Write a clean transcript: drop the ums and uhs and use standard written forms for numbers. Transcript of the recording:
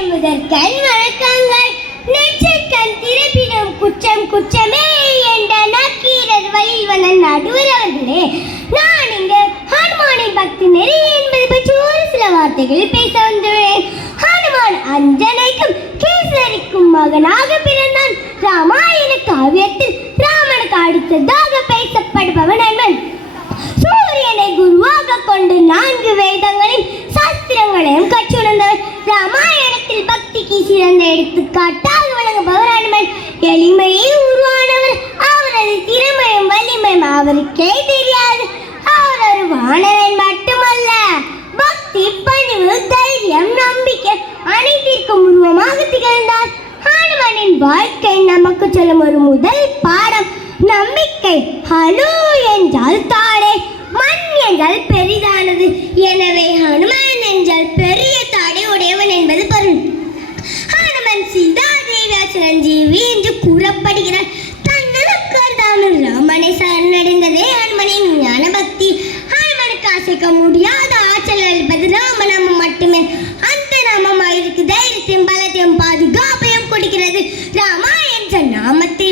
முதற்கண் வணக்கங்கள். நெற்றிக்கண் திறப்பினும் குற்றம் குற்றமே என்ற நக்கீரர் வழியில் வந்த நடுவர் அவர்களே, நான் இங்கு ஹனுமானின் பக்தி நெறி என்பது பற்றி ஒரு சில வார்த்தைகள் பேச வந்துள்ளேன். ஹனுமான் அஞ்சனைக்கும் கேசரிக்கும் மகனாக பிறந்தான். ராமாயண காவியத்தில் ராமனுக்கு அடுத்ததாக பேசப்படுபவன் அன்பன். சூரியனை குருவாக கொண்டு 4 வேதங்களையும் சாஸ்திரங்களையும் கற்றுணர்ந்தவர். ராமாயணத்தில் பக்திக்கு சிறந்த எடுத்துக்காட்டாக வழங்குபவர் அனுமன். எளிமையை உருவானவர். அவரது திறமையும் வலிமையும் அவருக்கே தெரியாது. அவர் ஒரு வானவன் மட்டுமல்ல, பக்தி, பணிவு, தைரியம், நம்பிக்கை அனைத்திற்கும் உருவமாக திகழ்ந்தார். ஹனுமனின் வாழ்க்கை நமக்கு சொல்லும் ஒரு முதல் பாடம் நம்பிக்கை. ஹனு என்றால் தாடை, மண் என்றால் பெரிதானது. எனவே ஹனுமன் என்றால் பெரிய தாடை உடையவன் என்பது பொருள். ஹனுமன் சீதா தேவியா சிரஞ்சீவி என்று கூறப்படுகிறார். தன்னலம் கருதாமல் ராமனை சரணடைந்ததே ஹனுமனின் ஞான பக்தி. ஹனுமனுக்கு அசைக்க முடியாத ஆற்றல் அளிப்பது ராமநாமம் மட்டுமே. அந்த நாமம் அவருக்கு தைரியத்தையும் பலத்தையும் பாதுகாப்பையும் கொடுக்கிறது. ராமா என்ற நாமத்தை